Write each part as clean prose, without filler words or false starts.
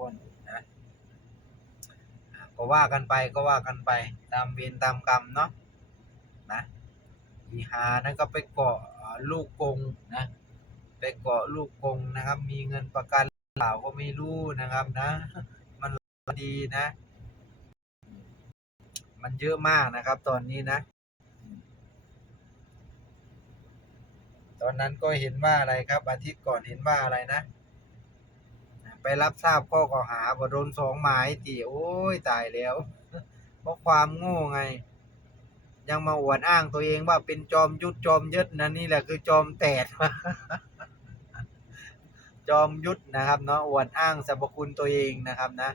คนนะก็ว่ากันไปก็ว่ากันไปตามเวรตามกรรมเนาะนะอีหานั่นก็ไปเกาะลูกกงนะไปเกาะลูกกงนะครับมีเงินประกันหรือเปล่าก็ไม่รู้นะครับนะมันดีนะมันเยอะมากนะครับตอนนี้นะตอนนั้นก็เห็นว่าอะไรครับอาทิตย์ก่อนเห็นว่าอะไรนะไปรับทราบข้อกล่าวหาก็โดน2 หมายติโอ้ยตายแล้วเพราะความโง่ไงยังมาอวดอ้างตัวเองว่าเป็นจอมยุทธจอมยึดนะนี่แหละคือจอมแตดจอมยุทธนะครับเนาะอวดอ้างสรรพคุณตัวเองนะครับนะ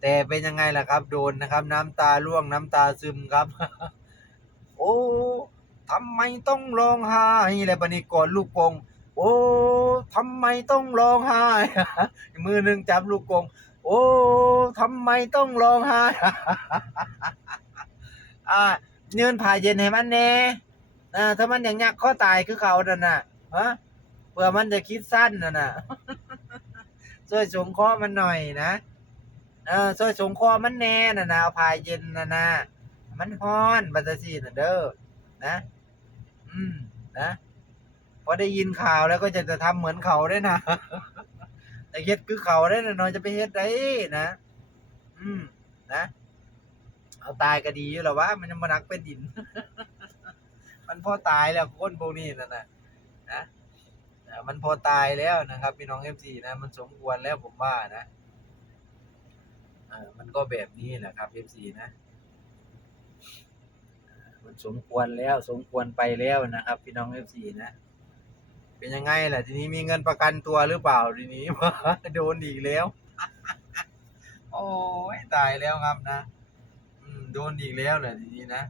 แต่เป็นยังไงล่ะครับโดนนะครับน้ำตาร่วงน้ำตาซึมครับโอ้ทำไมต้องร้องไห้อะไรบัดนี้กอดลูกกงโอ้ทำไมต้องร้องไห้มือหนึ่งจับลูกกงโอ้ทำไมต้องร้องไห้อ่าเนินผ่าเย็นให้มันแน่ถ้ามันอย่างยักข้อตายคือเขานั่นน่ะฮะเผื่อมันจะคิดสั้นน่ะช่วยสงเคราะห์มันหน่อยนะช่วยสงเคราะห์มันแน่น่ะนะเอาผ่าเย็นน่ะนะมันฮ้อนบัดซี้น่ะเด้อนะอืมนะพอได้ยินข่าวแล้วก็จะทำเหมือนเขาได้นะแต่เฮ็ดคือเขาได้น่ะเนาะจะไปเฮ็ดได้นะอืมนะเอาตายก็ดีอยู่แล้ววะมันยังบ่หนักเป็นดินมันพอตายแล้วคนพวกนี้นั่นน่ะนะมันพอตายแล้วนะครับพี่น้อง FC นะมันสมควรแล้วผมว่านะมันก็แบบนี้แหละครับ FC นะมันสมควรแล้วสมควรไปแล้วนะครับพี่น้อง FC นะเป็นยังไงล่ะทีนี้มีเงินประกันตัวหรือเปล่าทีนี้โดนอีกแล้วโอ้ยตายแล้วครับนะโดนอีกแล้วแหละทีนี้นะ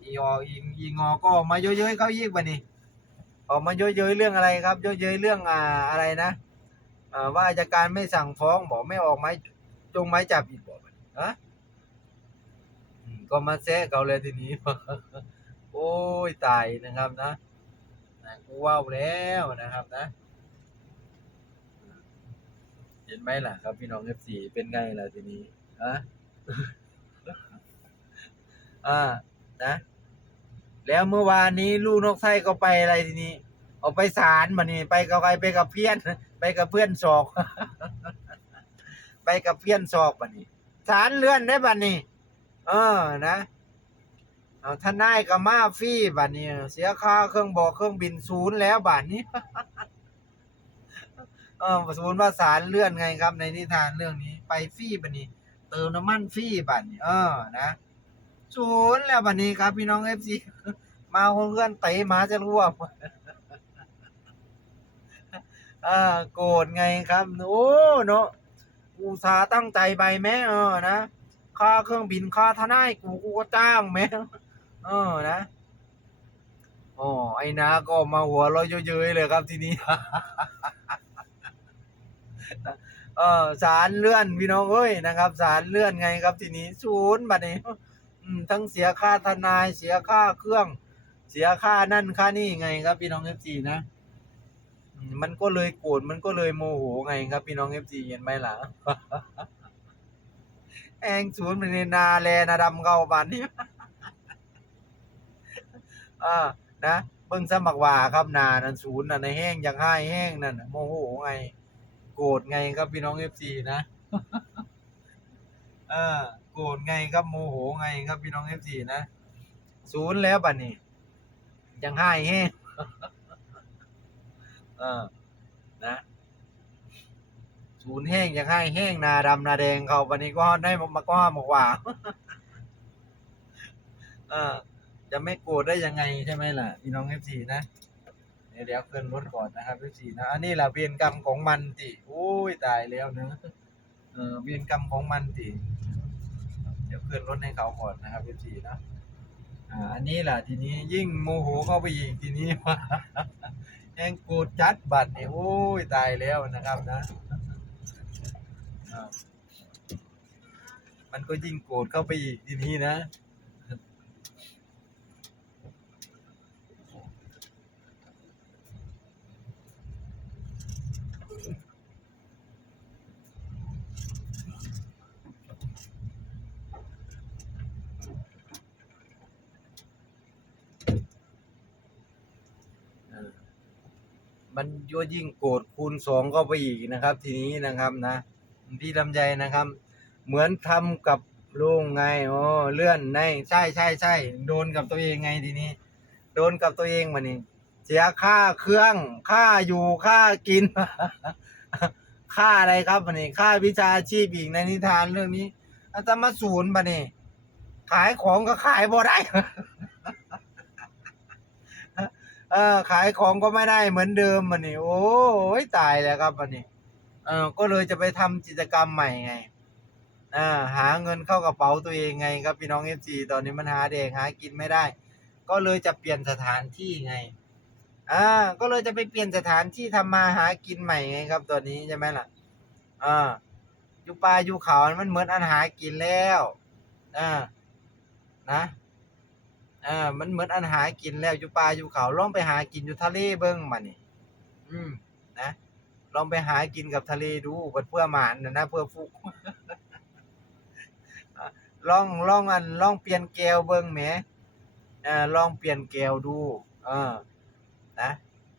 อีงอก็ออกมาเย้ยๆเขาอีกบัดนี้ออกมาเย้ยๆเรื่องอะไรครับเย้ยๆเรื่องอะไรนะว่าอัยการไม่สั่งฟ้องบอกไม่ออกหมายหมายจับอีกบ่บัดนี้ฮะก็มาแซะเขาเลยทีนี้โอ้ยตายนะครับนะกูว่าวแล้วนะครับนะเห็นไหมล่ะครับพี่น้อง FC เป็นไงล่ะทีนี้ฮะอานะแล้วเมื่อวานนี้ลูกนกไส้ก็ไปอะไรทีนี้ออกไปศาลบัดนี้ไปกับใครไปกับเพี้ยนไปกับเพื่อนศอกไปกับเพื่อนศอกบัดนี้ศาลเลื่อนได้บัดนี้เออนะเอาทนายก็มาฟรีบัดนี้เสียค่าเครื่องเครื่องบิน0แล้วบัดนี้สมมุติว่าศาลเลื่อนไงครับในนิทานเรื่องนี้ไปฟรีบัดนี้เติมน้ำมันฟรีบัดนี้นะ0แล้วบัดนี้ครับพี่น้อง FC มาคนเพื่อนเตะหมาจะร่วงโกรธไงครับโอ้เนาะอุตส่าห์ตั้งใจไปแม้นะค่าเครื่องบินค่าทนายกูก็จ้างแม้นะอ๋อไอ้น้าก็มาหัวเราะเย้ยๆเลยครับทีนี้ศาลเลื่อนพี่น้องเอ้ยนะครับศาลเลื่อนไงครับทีนี้0บัดนี้ทั้งเสียค่าทนายเสียค่าเครื่องเสียค่านั่นค่านี่ไงครับพี่น้อง FC นะมันก็เลยโกรธมันก็เลยโมโหไงครับพี่น้อง FC เห็นไหมล่ะแอง0ไปในนาแลนาดำเข้าบานนี้อานะเบิ่งซะบักหว่าครับหน้านั่น0น่ะนะแห้งอยากร้ายแรงนั่นน่ะโมโหไงโกรธไงครับพี่น้อง FC นะเออโกรธไงครับโมโหไงครับพี่น้อง FC นะ0แล้วบัดนี้ยังร้ายแรงเออนะ0แห้งอยากร้ายแรงหน้าดำหน้าแดงเข้าบัดนี้ก็ได้มาก็บักหว่าเออจะไม่โกรธได้ยังไงใช่ไหมล่ะพี่น้อง FC นะเดี๋ยวขึ้นรถก่อนนะครับ FC นะอันนี้แหละเวรกรรมของมันติโอ้ยตายแล้วเนาะเวรกรรมของมันติเดี๋ยวขึ้นรถให้เขาก่อนนะครับ FC เนาะอันนี้แหละทีนี้ยิ่งโมโหเข้าไปอีกทีนี้แฮ่งโกรธจัดบัดนี่โอ้ยตายแล้วนะครับนะอามันก็ยิ่งโกรธเข้าไปอีกทีนี้นะ มันยั่วยิ่งโกรธคูณ2เข้าไปอีกนะครับ ทีนี้นะครับนะพี่ลำไยนะครับ เหมือนทำกับลุงไงโอ้เลื่อนในใช่โดนกับตัวเองไงทีนี้ โดนกับตัวเองมานี่เสียค่าเครื่องค่าอยู่ค่ากิน ค่าอะไรครับบัดนี้ค่าวิชาชีพอีกในนิทานเรื่องนี้อาตมาศูนย์บัดนี้ขายของก็ขายบ่ได้ ขายของก็ไม่ได้เหมือนเดิมบัดนี้โอ้ยตายแล้วครับบัดนี้ก็เลยจะไปทำกิจกรรมใหม่ไงหาเงินเข้ากระเป๋าตัวเองไงครับพี่น้อง FC ตอนนี้มันหาแดกหากินไม่ได้ ก็เลยจะเปลี่ยนสถานที่ไงก็เลยจะไปเปลี่ยนสถานที่ทำมาหากินใหม่ไงครับตอนนี้ใช่ไหมล่ะอยู่ป่าอยู่เขามันเหมือนอันหากินแล้วอานะมันเหมือนอันหากินแล้วอยู่ป่าอยู่เขาลองไปหากินอยู่ทะเลเบิ่งบัดนี้อืมนะลองไปหากินกับทะเลดูบัดเพื่อหมานน่ะนะเพื่อฟุกอาลองเปลี่ยนแก้วเบิ่งแหมลองเปลี่ยนแก้วดูเออนะ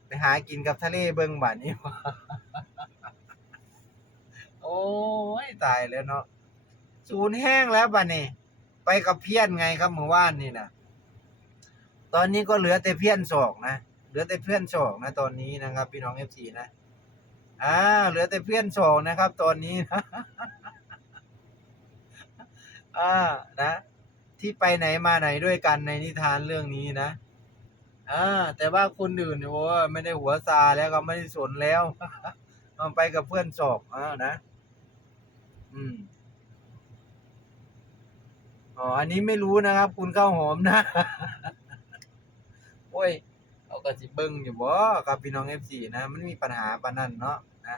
ไปหากินกับทะเลเบิ่งบัดนี้ โอ๊ยตายแล้วเนาะศูนย์แห้งแล้วบัดนี้ไปกับเพี้ยนไงครับเมื่อวานนี่น่ะตอนนี้ก็เหลือแต่เพี้ยนศอกนะเหลือแต่เพี้ยนศอกนะตอนนี้นะครับพี่น้อง FC นะเหลือแต่เพี้ยนศอกนะครับตอนนี้นะอานะที่ไปไหนมาไหนด้วยกันในนิทานเรื่องนี้นะแต่ว่าคนอื่นเนี่ยโอ๊ยไม่ได้หัวซาแล้วก็ไม่ได้สนแล้วไปกับเพื่อนศอกนะอืม อ๋ออันนี้ไม่รู้นะครับคุณข้าวหอมนะ โอ้ยเขาก็สิเบิ่งอยู่บ่ครับพี่น้อง FC นะมันมีปัญหาปานนั้นเนาะนะ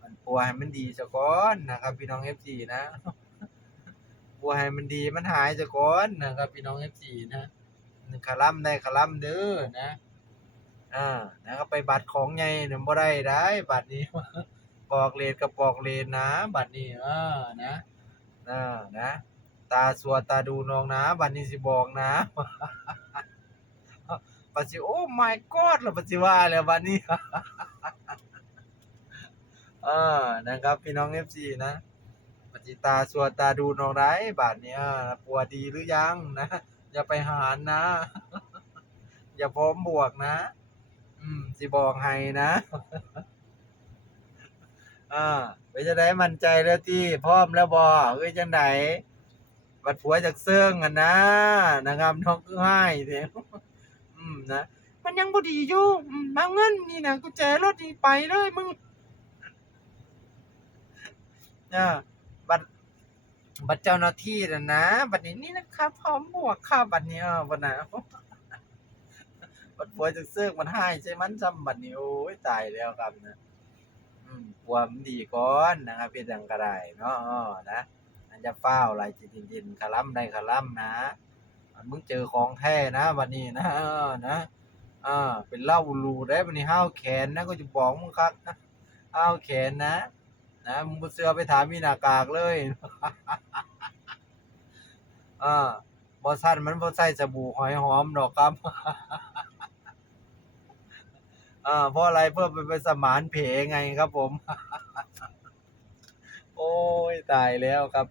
มันปัวให้มันดีซะก่อนนะครับพี่น้อง FC นะปัวให้มันดีมันหายซะก่อนนะครับพี่น้อง FC นะคลำได้คลำเด้อนะนะครับไปบัตรของใหญ่น่ะบ่ได้ได้บัตรนี้ปอกเลสก็ปอกเลสนะบัดนี้นะนะตาสัวตาดูน้องนะบัดนี้สิบอกนะ บัดสิโอ้ my god แล้วบัดสิว่าแล้วบัดนี้ นะครับพี่น้อง FC นะบัดสิตาสัวตาดูน้องได้บัดนี้ปัวดีหรือยังนะอย่าไปหารนะอย่าพร้อมบวกนะสิบอกให้นะเป็นจังได๋มั่นใจแล้วติพร้อมแล้วบ่คือจังไดบัดผัวจักเซิงอะนะนะครับน้องคือให้แท้นะมันยังบ่ดีอยู่เอาเงินนี่น่ะกุญแจรถนี่ไปเลยมึงอาบัดเจ้าหน้าที่น่ะนะบัดนี้นี่นะครับพร้อมบวกค่ะบัดนี้บัดน่ะบัดผัวจักเซิงมันให้ใส่มันซ้ำบัดนี้โอ๊ยตายแล้วครับนะผัวมันดีก่อนนะครับเฮ็ดหยังก็ได้เนาะนะอันอย่าฟ้าวไหลจินๆคะล่ำได้คะล่ำนะมึงเจอของแท้นะบัดนี้นะนะเป็นเหล้ารูเด้บัดนี้ห้าวแขนนะก็จะบอกมึงคักนะห้าวแขนนะมึงบ่เชื่อไปถามอีหน้ากากเลยอาบ่ซั้นมันบ่ใส่สบู่หอยหอมดอกครับเพราะอะไรเพื่อไปสมานเพไงครับผมโอ๊ยตายแล้วครับ